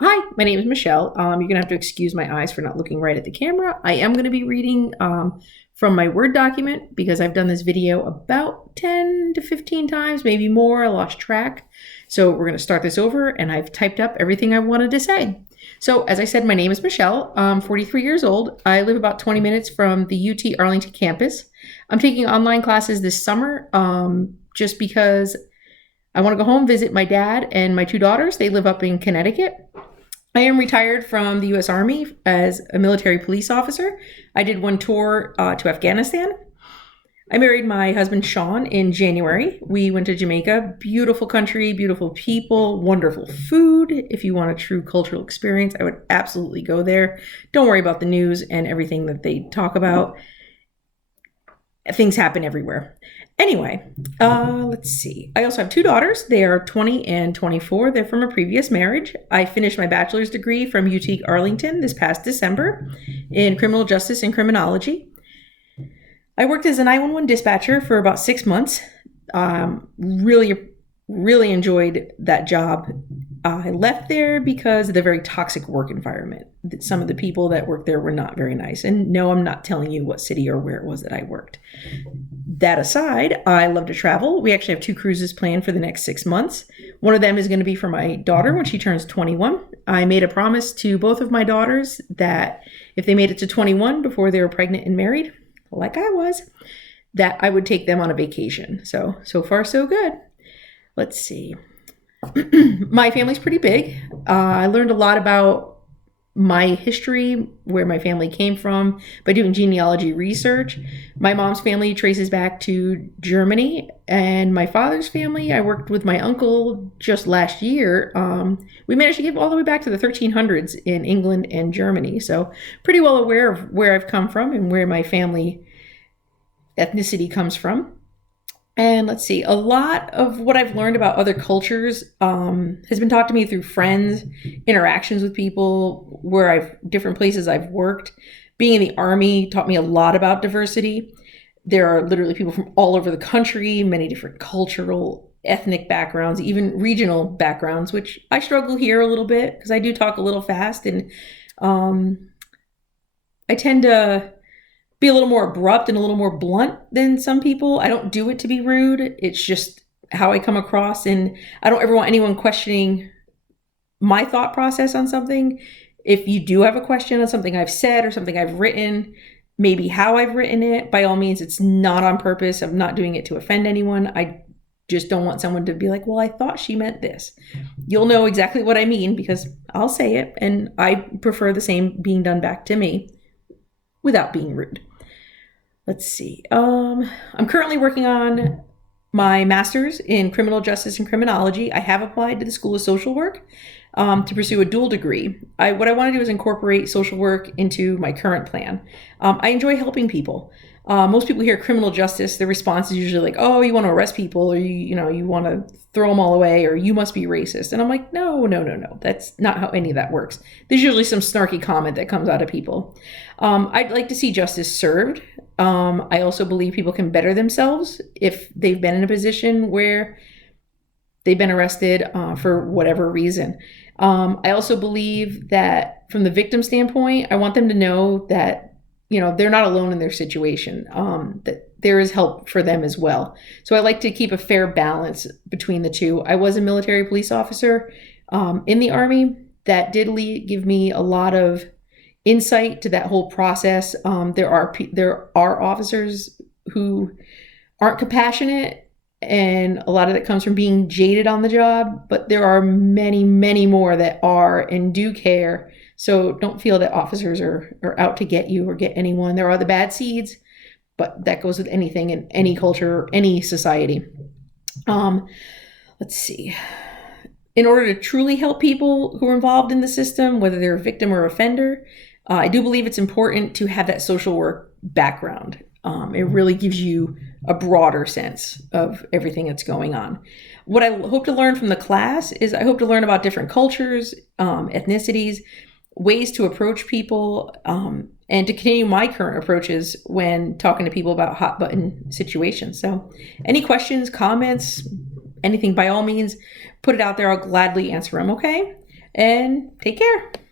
Hi, my name is Michelle. You're going to have to excuse my eyes for not looking right at the camera. I am going to be reading from my Word document because I've done this video about 10 to 15 times, maybe more. I lost track. So we're going to start this over, and I've typed up everything I wanted to say. So, as I said, my name is Michelle. I'm 43 years old. I live about 20 minutes from the UT Arlington campus. I'm taking online classes this summer just because I want to go home, visit my dad and my two daughters. They live up in Connecticut. I am retired from the U.S. Army as a military police officer. I did one tour to Afghanistan. I married my husband, Sean, in January. We went to Jamaica. Beautiful country, beautiful people, wonderful food. If you want a true cultural experience, I would absolutely go there. Don't worry about the news and everything that they talk about. Things happen everywhere. Anyway, let's see. I also have two daughters. They are 20 and 24. They're from a previous marriage. I finished my bachelor's degree from UT Arlington this past December in criminal justice and criminology. I worked as a 911 dispatcher for about 6 months. Really enjoyed that job. I left there because of the very toxic work environment. Some of the people that worked there were not very nice. And no, I'm not telling you what city or where it was that I worked. That aside, I love to travel. We actually have 2 cruises planned for the next 6 months. One of them is going to be for my daughter when she turns 21. I made a promise to both of my daughters that if they made it to 21 before they were pregnant and married, like I was, that I would take them on a vacation. So far, so good. Let's see. My family's pretty big. I learned a lot about my history, where my family came from, by doing genealogy research. My mom's family traces back to Germany, and my father's family, I worked with my uncle just last year. We managed to get all the way back to the 1300s in England and Germany. So pretty well aware of where I've come from and where my family ethnicity comes from. And let's see, a lot of what I've learned about other cultures has been taught to me through friends, interactions with people, different places I've worked. Being in the Army taught me a lot about diversity. There are literally people from all over the country, many different cultural, ethnic backgrounds, even regional backgrounds, which I struggle here a little bit because I do talk a little fast, and I tend to be a little more abrupt and a little more blunt than some people. I don't do it to be rude. It's just how I come across, and I don't ever want anyone questioning my thought process on something. If you do have a question on something I've said or something I've written, maybe how I've written it, by all means, it's not on purpose. I'm not doing it to offend anyone. I just don't want someone to be like, well, I thought she meant this. You'll know exactly what I mean because I'll say it, and I prefer the same being done back to me without being rude. Let's see. I'm currently working on my master's in criminal justice and criminology. I have applied to the School of Social Work to pursue a dual degree. What I want to do is incorporate social work into my current plan. I enjoy helping people. Most people hear criminal justice, their response is usually like, oh, you want to arrest people, or you want to throw them all away, or you must be racist. And I'm like, no. That's not how any of that works. There's usually some snarky comment that comes out of people. I'd like to see justice served. I also believe people can better themselves if they've been in a position where they've been arrested for whatever reason. I also believe that from the victim standpoint, I want them to know that they're not alone in their situation, that there is help for them as well. So I like to keep a fair balance between the two. I was a military police officer in the Army. That did give me a lot of insight to that whole process. There are officers who aren't compassionate, and a lot of that comes from being jaded on the job, but there are many, many more that are and do care. So don't feel that officers are out to get you or get anyone. There are the bad seeds, but that goes with anything in any culture, any society. Let's see. In order to truly help people who are involved in the system, whether they're a victim or offender, I do believe it's important to have that social work background. It really gives you a broader sense of everything that's going on. What I hope to learn from the class is I hope to learn about different cultures, ethnicities, ways to approach people, and to continue my current approaches when talking to people about hot button situations. So any questions, comments, anything, by all means, put it out there. I'll gladly answer them, okay? and take care.